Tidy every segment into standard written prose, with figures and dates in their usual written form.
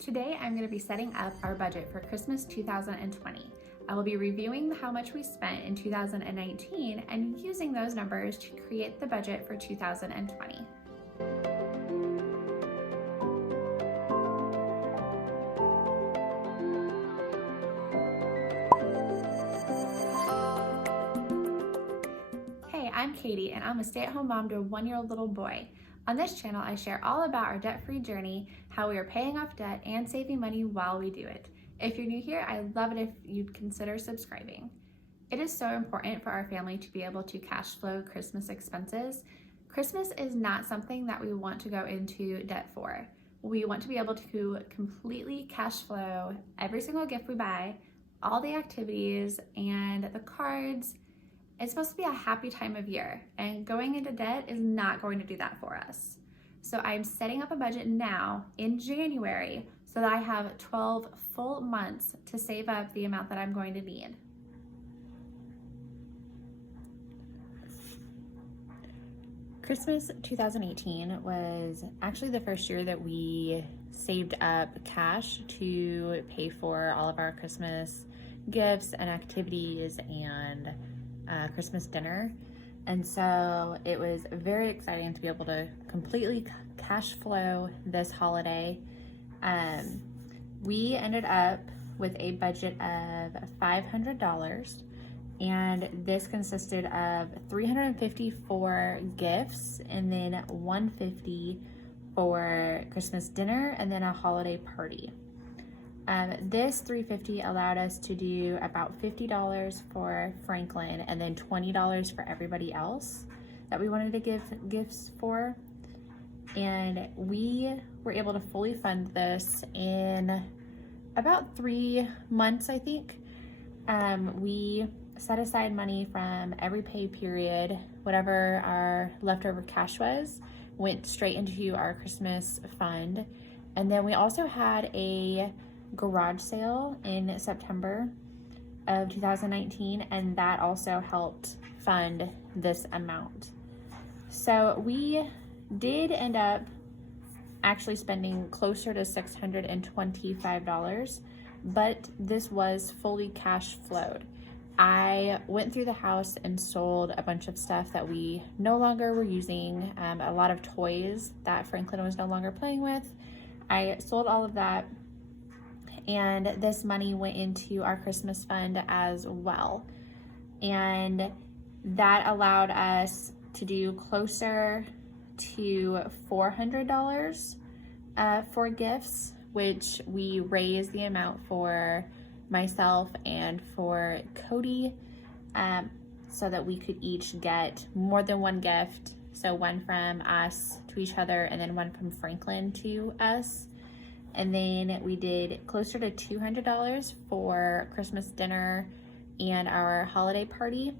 Today, I'm going to be setting up our budget for Christmas 2020. I will be reviewing how much we spent in 2019 and using those numbers to create the budget for 2020. Hey, I'm Katie, and I'm a stay-at-home mom to a 1-year-old little boy. On this channel, I share all about our debt-free journey, how we are paying off debt, and saving money while we do it. If you're new here, I'd love it if you'd consider subscribing. It is so important for our family to be able to cash flow Christmas expenses. Christmas is not something that we want to go into debt for. We want to be able to completely cash flow every single gift we buy, all the activities, and the cards. It's supposed to be a happy time of year, and going into debt is not going to do that for us. So I'm setting up a budget now in January so that I have 12 full months to save up the amount that I'm going to need. Christmas 2018 was actually the first year that we saved up cash to pay for all of our Christmas gifts and activities and Christmas dinner. And so it was very exciting to be able to completely cash flow this holiday. We ended up with a budget of $500, and this consisted of $350 for gifts and then $150 for Christmas dinner and then a holiday party. This $350 allowed us to do about $50 for Franklin and then $20 for everybody else that we wanted to give gifts for. And we were able to fully fund this in about 3 months, I think. We set aside money from every pay period, whatever our leftover cash was, went straight into our Christmas fund. And then we also had a garage sale in September of 2019, and that also helped fund this amount. So we did end up actually spending closer to $625, but this was fully cash flowed. I went through the house and sold a bunch of stuff that we no longer were using, a lot of toys that Franklin was no longer playing with. I sold all of that, and this money went into our Christmas fund as well. And that allowed us to do closer to $400 for gifts, which we raised the amount for myself and for Cody, so that we could each get more than one gift. So one from us to each other and then one from Franklin to us. And then we did closer to $200 for Christmas dinner and our holiday party.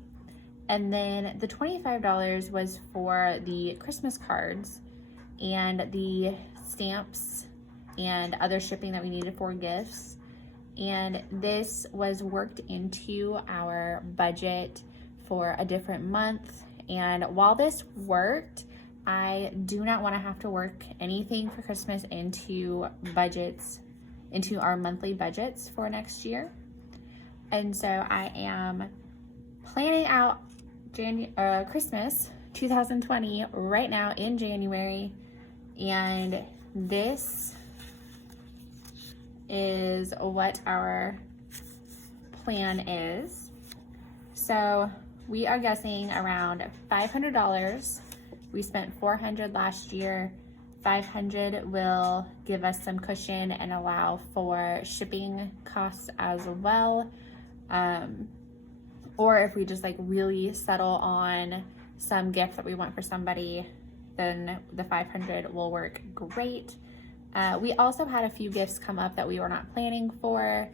And then the $25 was for the Christmas cards and the stamps and other shipping that we needed for gifts. And this was worked into our budget for a different month. And while this worked, I do not want to have to work anything for Christmas into our monthly budgets for next year. And so I am planning out Christmas 2020 right now in January. And this is what our plan is. So we are guessing around $500. We spent $400 last year. $500 will give us some cushion and allow for shipping costs as well. Or if we just like really settle on some gift that we want for somebody, then the $500 will work great. We also had a few gifts come up that we were not planning for.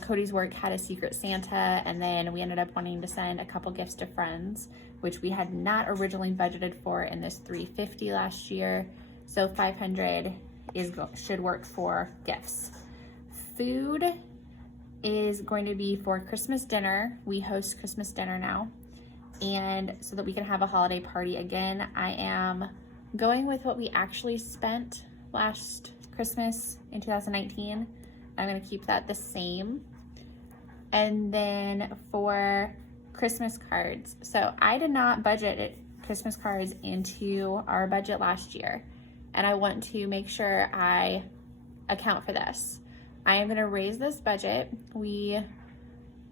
Cody's work had a Secret Santa, and then we ended up wanting to send a couple gifts to friends, which we had not originally budgeted for in this $350 last year. So $500 should work for gifts. Food is going to be for Christmas dinner. We host Christmas dinner now, and so that we can have a holiday party again. I am going with what we actually spent last Christmas in 2019. I'm gonna keep that the same. And then for Christmas cards, so I did not budget Christmas cards into our budget last year, and I want to make sure I account for this. I am gonna raise this budget.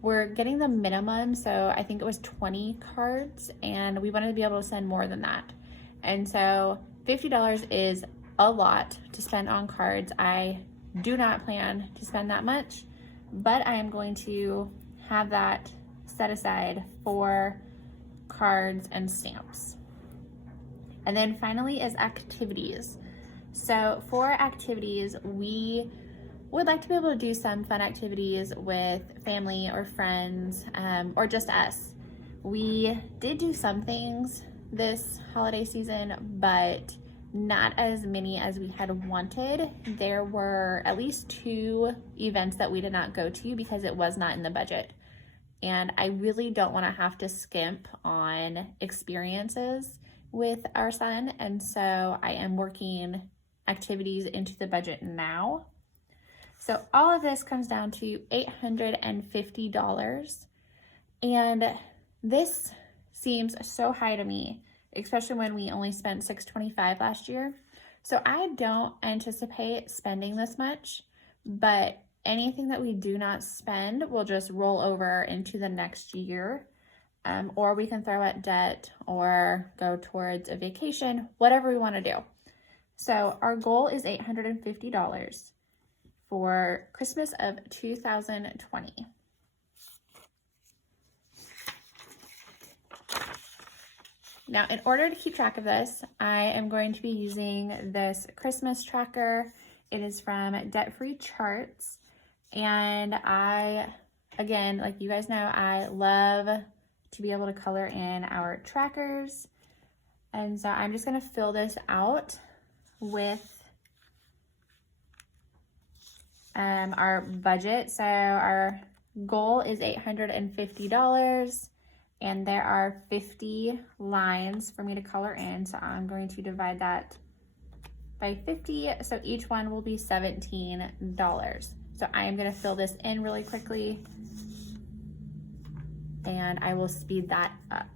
We're getting the minimum, so I think it was 20 cards, and we wanted to be able to send more than that. And so $50 is a lot to spend on cards. I do not plan to spend that much, but I am going to have that set aside for cards and stamps. And then finally is activities. So for activities, we would like to be able to do some fun activities with family or friends, or just us. We did do some things this holiday season, but not as many as we had wanted. There were at least 2 events that we did not go to because it was not in the budget. And I really don't want to have to skimp on experiences with our son. And so I am working activities into the budget now. So all of this comes down to $850. And this seems so high to me, especially when we only spent $625 last year. So I don't anticipate spending this much, but anything that we do not spend will just roll over into the next year, or we can throw at debt or go towards a vacation, whatever we want to do. So our goal is $850 for Christmas of 2020. Now, in order to keep track of this, I am going to be using this Christmas tracker. It is from Debt Free Charts. And again, like you guys know, I love to be able to color in our trackers. And so I'm just gonna fill this out with our budget. So our goal is $850, and there are 50 lines for me to color in. So I'm going to divide that by 50. So each one will be $17. So I am gonna fill this in really quickly, and I will speed that up.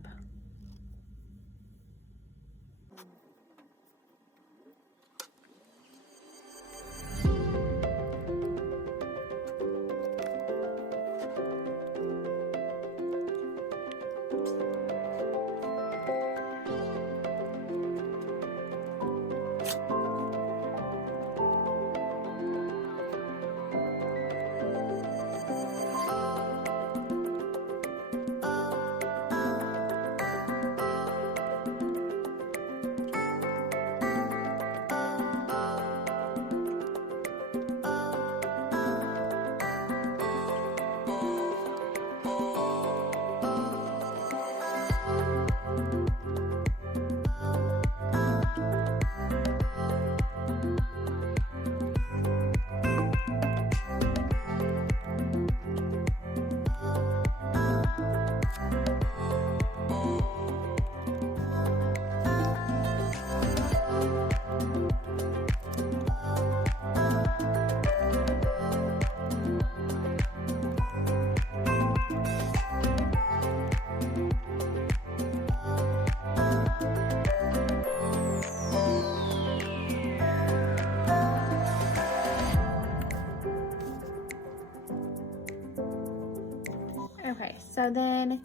Okay, so then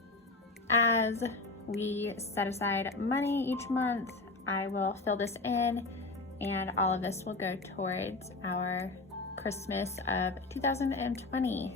as we set aside money each month, I will fill this in, and all of this will go towards our Christmas of 2020.